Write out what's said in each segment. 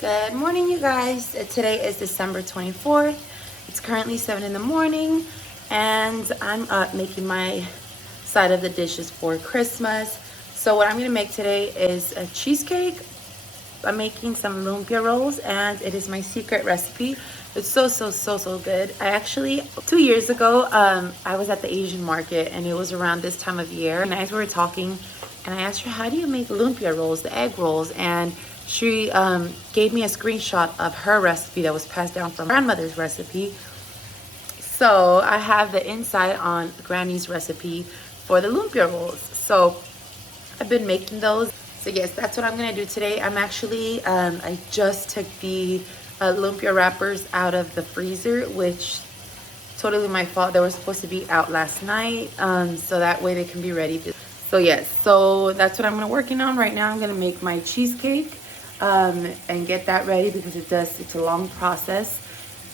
Good morning, you guys. Today is December 24th. It's currently 7 in the morning, and I'm up making my side of the dishes for Christmas. So what I'm gonna make today is a cheesecake. I'm making some lumpia rolls, and it is my secret recipe. It's so good. I actually 2 years ago I was at the Asian market, and it was around this time of year, and as we were talking, and I asked her, how do you make lumpia rolls, the egg rolls? And she gave me a screenshot of her recipe that was passed down from grandmother's recipe. So I have the inside on Granny's recipe for the lumpia rolls. So I've been making those. So yes, that's what I'm gonna do today. I'm actually, I just took the lumpia wrappers out of the freezer, which totally my fault. They were supposed to be out last night, so that way they can be ready. So yes, so that's what I'm working on right now. I'm gonna make my cheesecake and get that ready because it's a long process.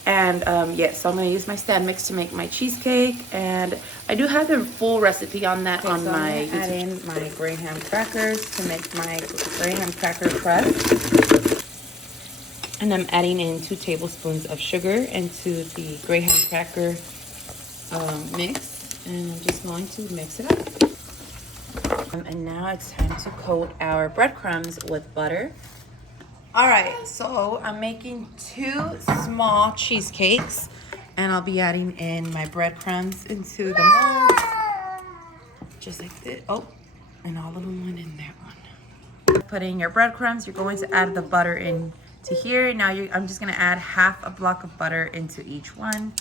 And yes, so I'm gonna use my stand mix to make my cheesecake, and I do have the full recipe on that on my YouTube. Add in my graham crackers to make my graham cracker crust. And I'm adding in 2 tablespoons of sugar into the graham cracker mix, and I'm just going to mix it up. And now it's time to coat our breadcrumbs with butter. All right, so I'm making 2 small cheesecakes, and I'll be adding in my breadcrumbs into the mold, just like this. Oh, and all of them went in that one. Put in your breadcrumbs. You're going to add the butter in to here. Now I'm just gonna add half a block of butter into each one.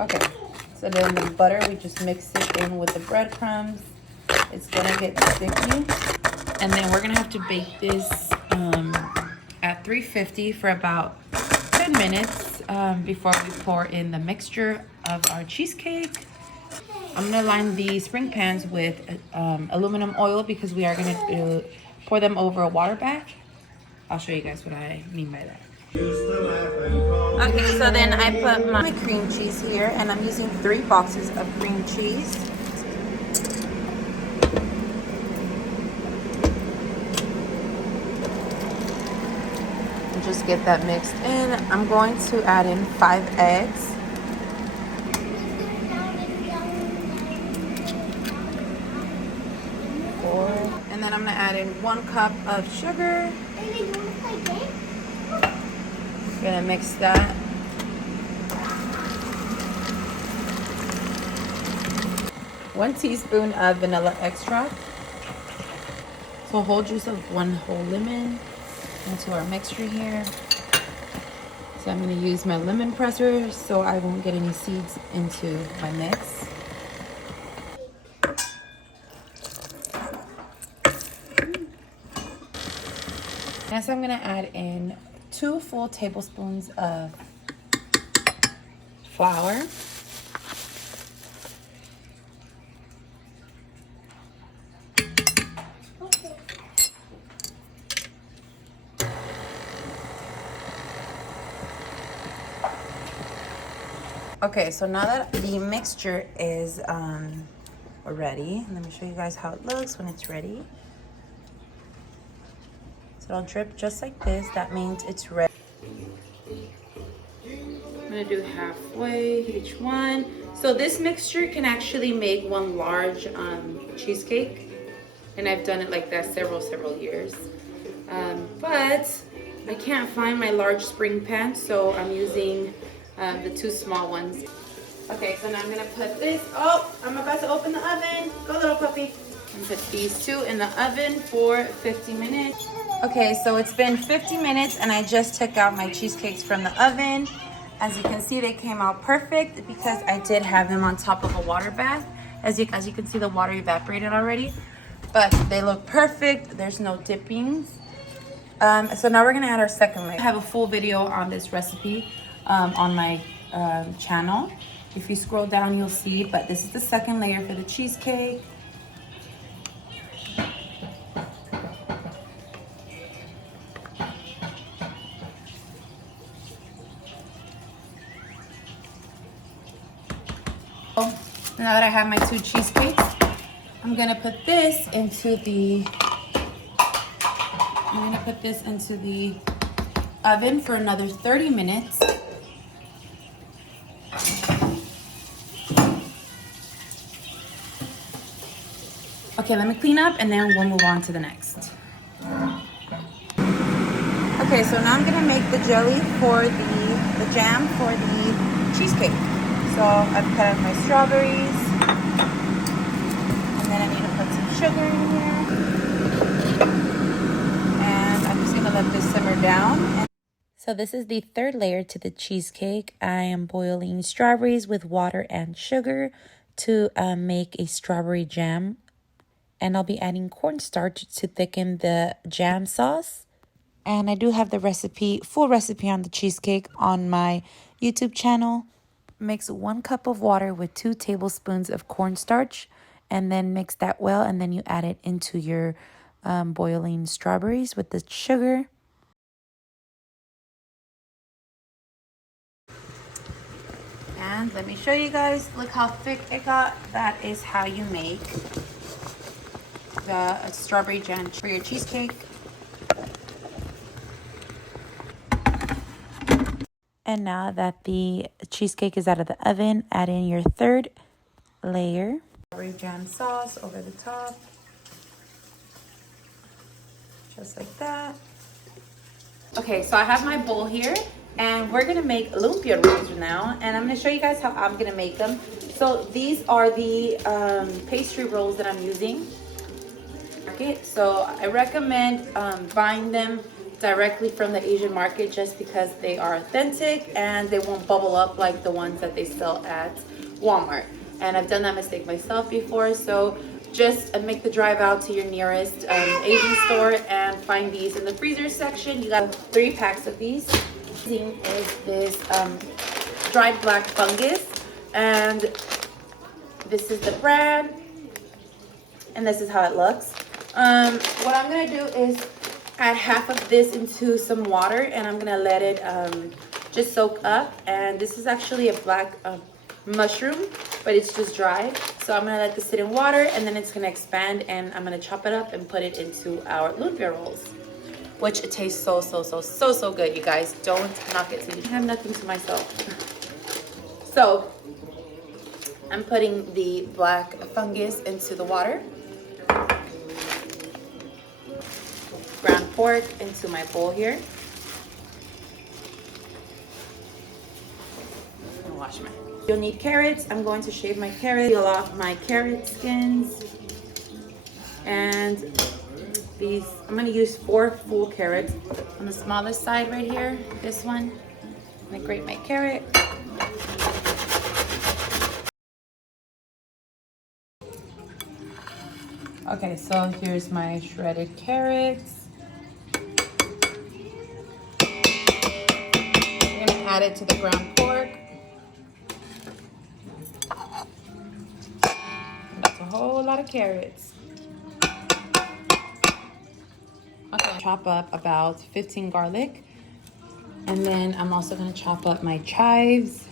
Okay, so then the butter, we just mix it in with the breadcrumbs. It's gonna get sticky. And then we're gonna have to bake this at 350 for about 10 minutes before we pour in the mixture of our cheesecake. I'm gonna line the spring pans with aluminum oil because we are gonna pour them over a water bath. I'll show you guys what I mean by that. Okay, so then I put my cream cheese here, and I'm using 3 boxes of cream cheese. And just get that mixed in. I'm going to add in 5 eggs. And then I'm gonna add in 1 cup of sugar. Gonna mix that. 1 teaspoon of vanilla extract. So a whole juice of 1 whole lemon into our mixture here. So I'm gonna use my lemon presser so I won't get any seeds into my mix. Next, I'm gonna add in 2 full tablespoons of flour. Okay, so now that the mixture is ready, let me show you guys how it looks when it's ready. So it'll drip just like this. That means it's ready. I'm gonna do halfway each one. So this mixture can actually make 1 large cheesecake, and I've done it like that several years. But I can't find my large spring pan, so I'm using the 2 small ones. Okay, so now I'm gonna put this. Oh, I'm about to open the oven. Go, little puppy. And put these 2 in the oven for 50 minutes. Okay, so it's been 50 minutes, and I just took out my cheesecakes from the oven. As you can see, they came out perfect because I did have them on top of a water bath. As you can see, the water evaporated already, but they look perfect. There's no dippings. So now we're gonna add our second layer. I have a full video on this recipe on my channel. If you scroll down, you'll see, but this is the second layer for the cheesecake. Now that I have my 2 cheesecakes, I'm gonna put this into the oven for another 30 minutes. Okay, let me clean up and then we'll move on to the next. Okay, so now I'm gonna make the jelly for the jam for the cheesecake. So I've cut out my strawberries, and then I need to put some sugar in here. And I'm just gonna let this simmer down. So this is the 3rd layer to the cheesecake. I am boiling strawberries with water and sugar to make a strawberry jam. And I'll be adding cornstarch to thicken the jam sauce. And I do have the full recipe on the cheesecake on my YouTube channel. Mix 1 cup of water with 2 tablespoons of cornstarch, and then mix that well, and then you add it into your boiling strawberries with the sugar. And let me show you guys, look how thick it got. That is how you make the strawberry jam for your cheesecake. And now that the cheesecake is out of the oven, add in your 3rd layer. Strawberry jam sauce over the top. Just like that. Okay, so I have my bowl here, and we're gonna make lumpia rolls now, and I'm gonna show you guys how I'm gonna make them. So these are the pastry rolls that I'm using. Okay, so I recommend buying them directly from the Asian market just because they are authentic and they won't bubble up like the ones that they sell at Walmart. And I've done that mistake myself before, so just make the drive out to your nearest Asian store and find these in the freezer section. You got 3 packs of these. Is this dried black fungus, and this is the brand, and this is how it looks. What I'm gonna do is add half of this into some water, and I'm gonna let it just soak up. And this is actually a black mushroom, but it's just dried. So I'm gonna let this sit in water, and then it's gonna expand, and I'm gonna chop it up and put it into our lumpia rolls, which it tastes so good, you guys. Don't knock it till you have nothing to myself. So I'm putting the black fungus into the water. Ground pork into my bowl here. I'm gonna wash my hands. You'll need carrots. I'm going to shave my carrots, peel off my carrot skins. And these, I'm gonna use 4 full carrots. On the smallest side right here, this one. I'm gonna grate my carrot. Okay, so here's my shredded carrots. I'm gonna add it to the ground pork. That's a whole lot of carrots. Okay, chop up about 15 garlic. And then I'm also gonna chop up my chives.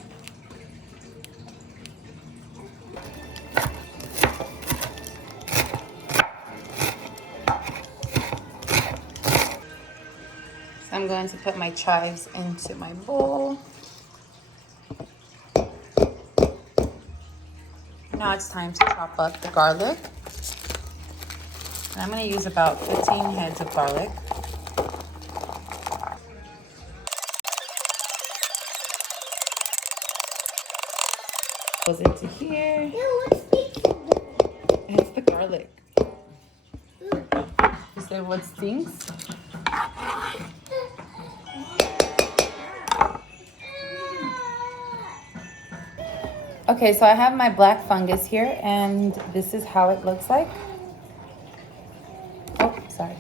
So I'm going to put my chives into my bowl. Now it's time to chop up the garlic. And I'm gonna use about 15 heads of garlic. Goes into here. It's the garlic. You said what stinks? Okay, so I have my black fungus here, and this is how it looks like. Oh, sorry.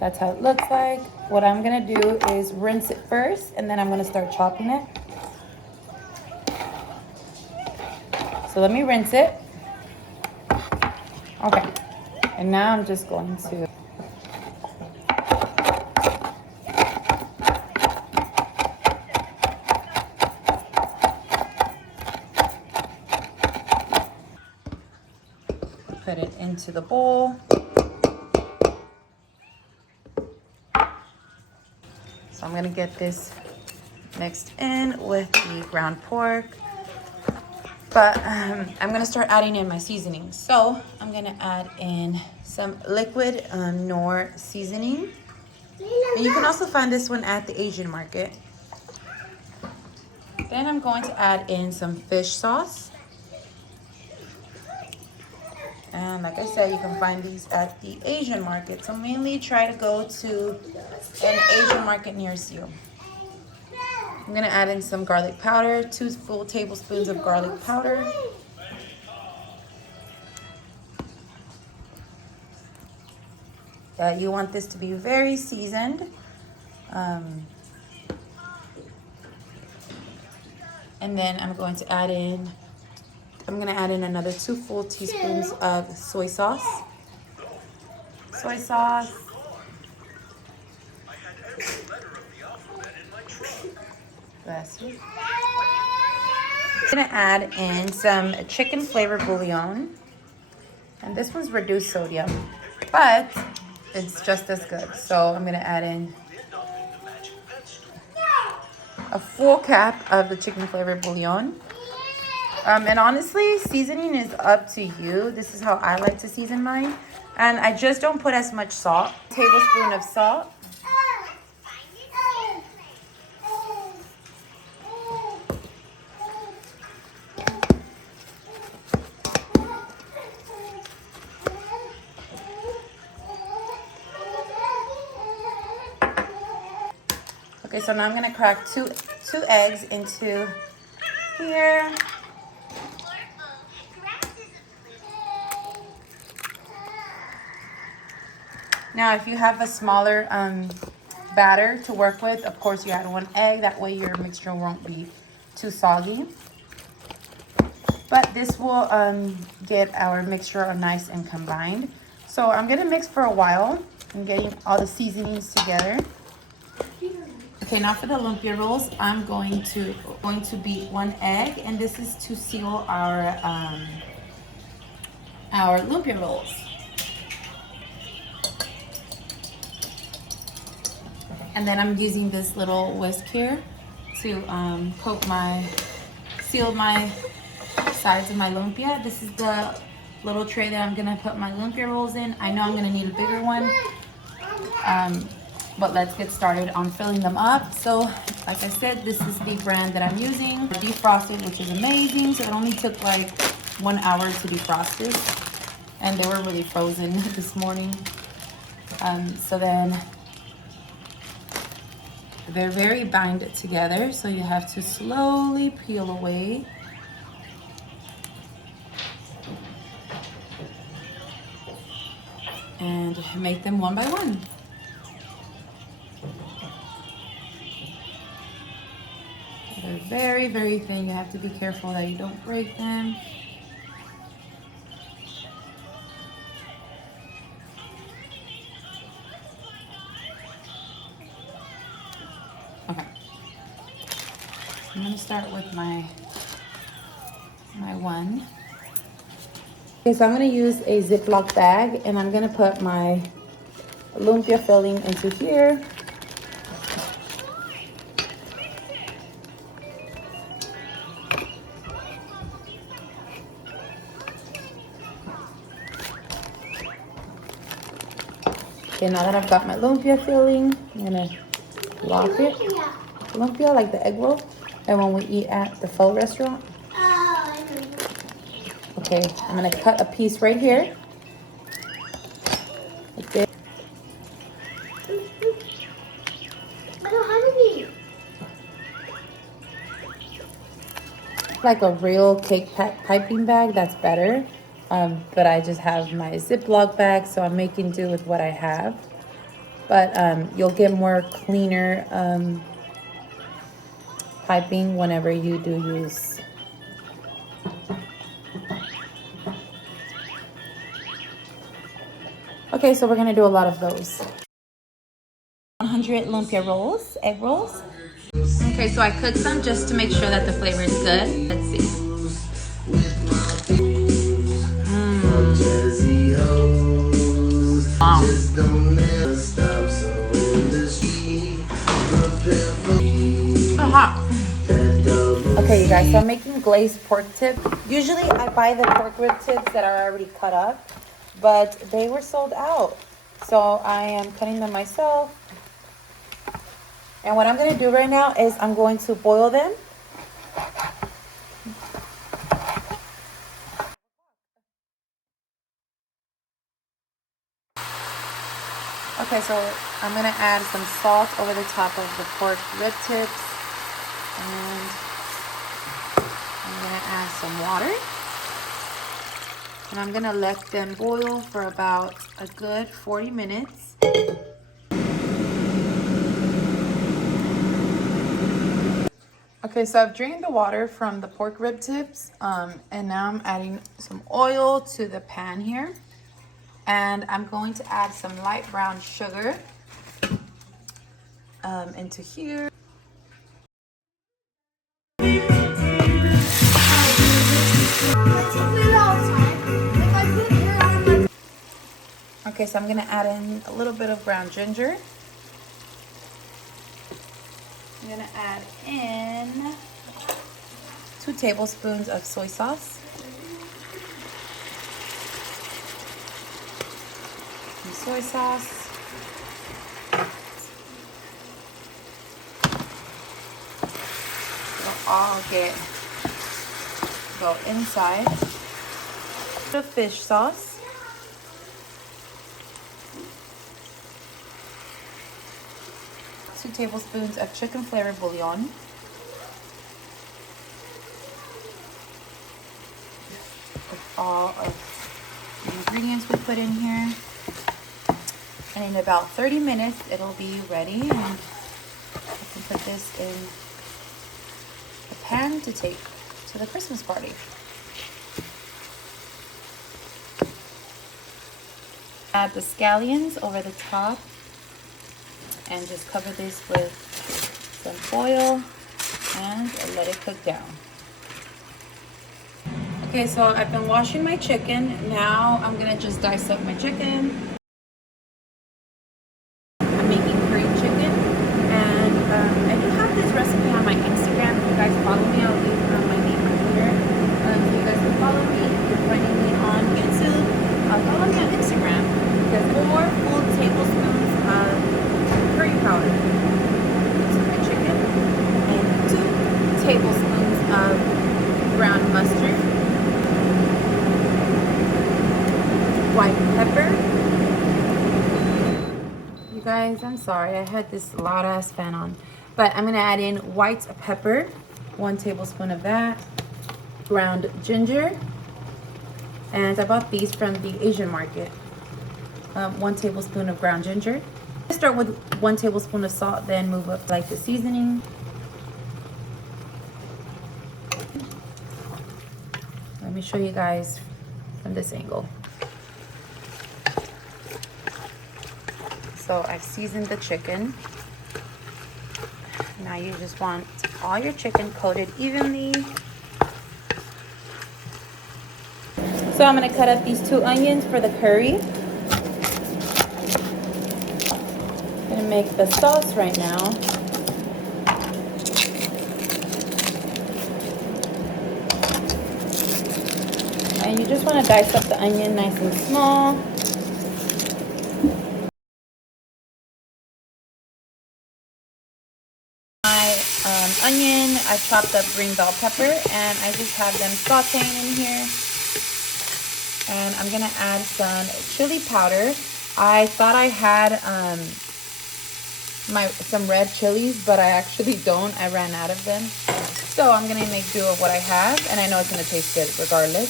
That's how it looks like. What I'm gonna do is rinse it first, and then I'm gonna start chopping it. So let me rinse it. Okay, and now I'm just going to put it into the bowl. So I'm gonna get this mixed in with the ground pork. But I'm gonna start adding in my seasonings. So I'm gonna add in some liquid Knorr seasoning. And you can also find this one at the Asian market. Then I'm going to add in some fish sauce. And like I said, you can find these at the Asian market. So mainly try to go to an Asian market near you. I'm gonna add in some garlic powder, 2 full tablespoons of garlic powder. You want this to be very seasoned. And then I'm gonna add in another 2 full teaspoons of soy sauce. Soy sauce. Bless you. I'm gonna add in some chicken flavor bouillon. And this one's reduced sodium, but it's just as good. So I'm gonna add in a full cap of the chicken flavor bouillon. And honestly, seasoning is up to you. This is how I like to season mine. And I just don't put as much salt. Tablespoon of salt. Okay, so now I'm gonna crack two eggs into here. Now, if you have a smaller batter to work with, of course you add 1 egg. That way your mixture won't be too soggy. But this will get our mixture nice and combined. So I'm gonna mix for a while and getting all the seasonings together. Okay, now for the lumpia rolls, I'm going to beat 1 egg, and this is to seal our lumpia rolls. And then I'm using this little whisk here to seal my sides of my lumpia. This is the little tray that I'm gonna put my lumpia rolls in. I know I'm gonna need a bigger one. But let's get started on filling them up. So, like I said, this is the brand that I'm using. Defrosted, which is amazing. So it only took like 1 hour to defrost, and they were really frozen this morning. So then they're very bound together. So you have to slowly peel away. And make them one by one. They're very, very thin. You have to be careful that you don't break them. Okay. I'm gonna start with my one. Okay, so I'm gonna use a Ziploc bag, and I'm gonna put my lumpia filling into here. Okay, now that I've got my lumpia filling, I'm gonna lock it. Lumpia, like the egg roll, and when we eat at the pho restaurant. Okay, I'm gonna cut a piece right here. Like this. Like a real cake piping bag, that's better. But I just have my Ziploc bag, so I'm making do with what I have. But you'll get more cleaner piping whenever you do use. Okay, so we're gonna do a lot of those. 100 lumpia rolls, egg rolls. Okay, so I cooked some just to make sure that the flavor is good. Let's see. don't never stop, so in the street, prepare for me. Okay, you guys, so I'm making glazed pork tip. Usually I buy the pork rib tips that are already cut up, but they were sold out. So I am cutting them myself. And what I'm going to do right now is I'm going to boil them. Okay, so I'm going to add some salt over the top of the pork rib tips. And I'm going to add some water. And I'm going to let them boil for about a good 40 minutes. Okay, so I've drained the water from the pork rib tips, and now I'm adding some oil to the pan here. And I'm going to add some light brown sugar into here. Okay, so I'm gonna add in a little bit of ground ginger. I'm gonna add in 2 tablespoons of soy sauce. Some soy sauce. It'll all go inside. The fish sauce. 2 tablespoons of chicken flavored bouillon. With all of the ingredients we put in here. And in about 30 minutes, it'll be ready. And I can put this in the pan to take to the Christmas party. Add the scallions over the top. And just cover this with some foil and let it cook down. Okay, so I've been washing my chicken. Now I'm gonna just dice up my chicken. I'm making curry chicken, and I do have this recipe on my Instagram. If you guys follow me, I'll leave my name right here. So you guys can follow me. If you're finding me on YouTube, follow me on Instagram. There's 4 full tablespoons of curry powder into my chicken and 2 tablespoons of ground mustard, white pepper. You guys, I'm sorry, I had this loud ass fan on, but I'm gonna add in white pepper, 1 tablespoon of that, ground ginger, and I bought these from the Asian market. 1 tablespoon of ground ginger. Start with 1 tablespoon of salt, then move up like the seasoning. Let me show you guys from this angle. So I've seasoned the chicken. Now you just want all your chicken coated evenly. So I'm gonna cut up these 2 onions for the curry. Make the sauce right now. And you just want to dice up the onion nice and small. My onion, I chopped up green bell pepper, and I just have them sauteing in here. And I'm gonna add some chili powder. I thought I had some red chilies, but I actually don't. I ran out of them. So I'm gonna make do of what I have, and I know it's gonna taste good regardless.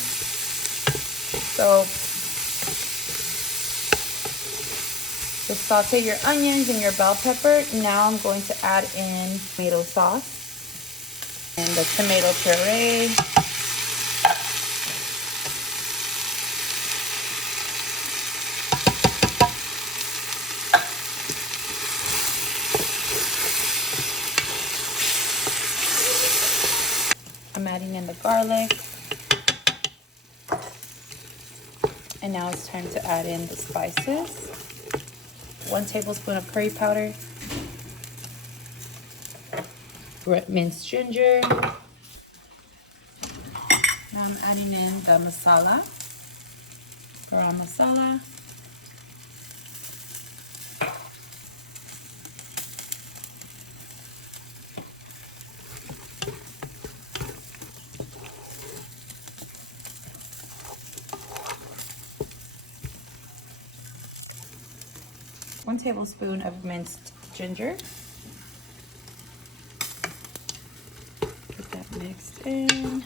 So just saute your onions and your bell pepper. Now I'm going to add in tomato sauce and the tomato puree. I'm adding in the garlic. And now it's time to add in the spices. 1 tablespoon of curry powder, minced ginger. Now I'm adding in the masala, garam masala. One tablespoon of minced ginger. Get that mixed in.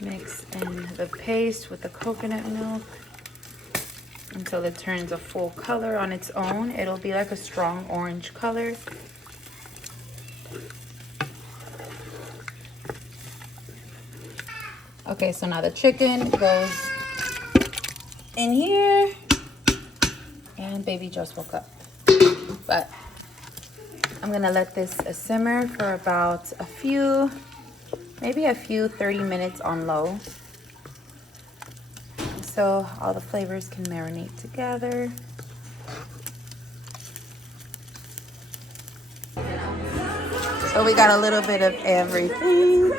Mix in the paste with the coconut milk until it turns a full color on its own. It'll be like a strong orange color. Okay, so now the chicken goes in here. And baby just woke up. But I'm gonna let this simmer for about maybe a few 30 minutes on low, so all the flavors can marinate together. So we got a little bit of everything.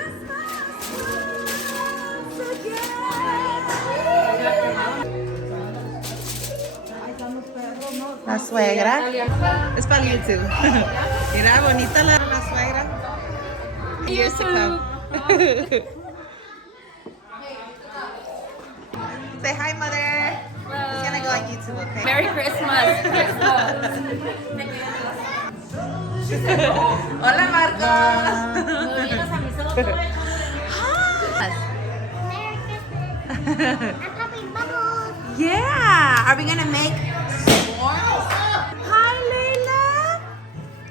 La suegra. Es para YouTube. Mira, bonita la suegra. Years to come. Say hi, mother. It's gonna go on YouTube, okay? Merry Christmas. Hola, Marcos. Yeah. Are we gonna make s'mores? Hi, Layla.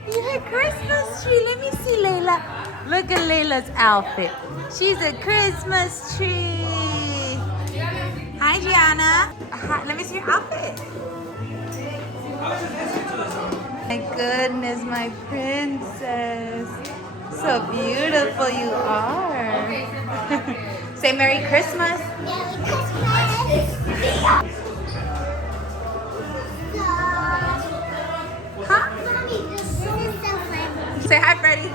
You're a Christmas tree. Let me see, Layla. Look at Layla's outfit. She's a Christmas tree. Hi, Gianna. Hi, let me see your outfit. My goodness, my princess. So beautiful you are. Say Merry Christmas. Huh? Say hi, Freddie.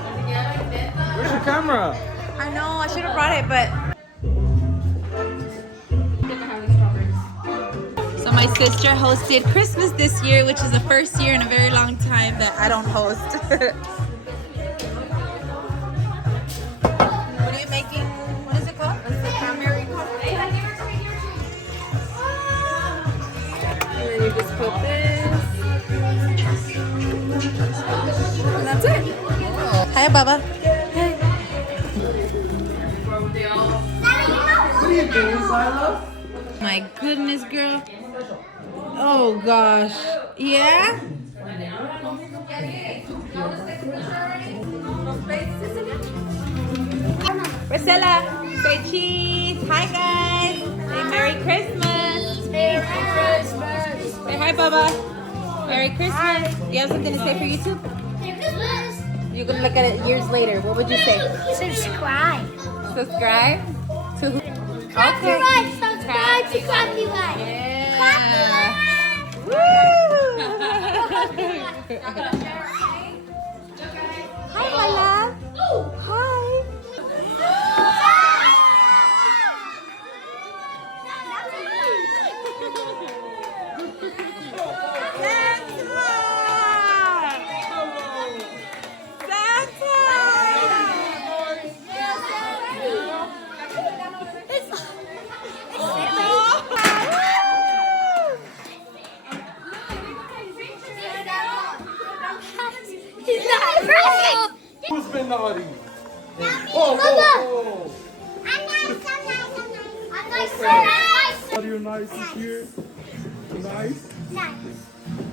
Where's your camera? I know, I should have brought it, but... So my sister hosted Christmas this year, which is the first year in a very long time that I don't host. What are you making? What is it called? It's the cranberry cocktail. And then you just put this. And that's it. Hi, Baba. What are you doing, Silo? My goodness, girl. Oh gosh. Yeah? Priscilla, say cheese. Hi guys. Say Merry Christmas. Merry Christmas. Say hi, Baba. Merry Christmas. You have something to say for YouTube? Merry Christmas. You can look at it years later. What would you say? Subscribe. Subscribe to who? Copyright. Subscribe to copyright. Yeah. Copyright. Woo! Hi, my love. Hi. He's not present. Who's been naughty? I'm nice. Are you nice this year? Nice? Nice.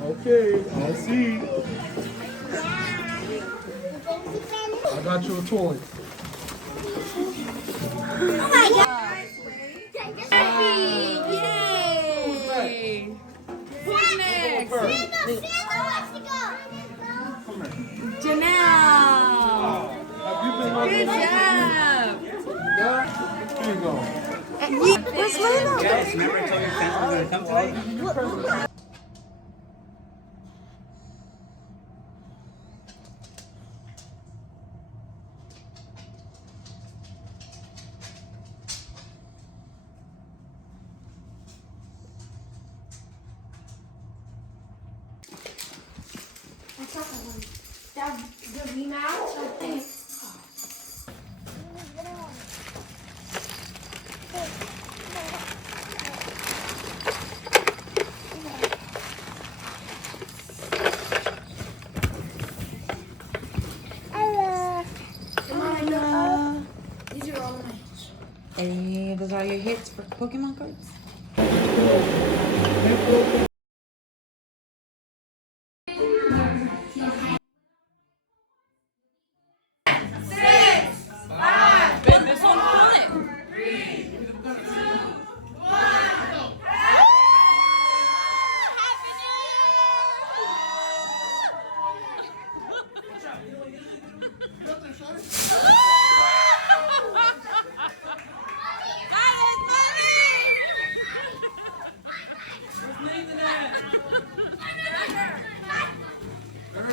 Okay, I'll see. I got you a toy. Oh my God. Santa wants to go. Janelle. Have you been on Good job. Here you go. Where's Lena? Guys, remember I told your fans were going to come tonight? Hey, those are your hits for Pokemon cards? Happy New Year!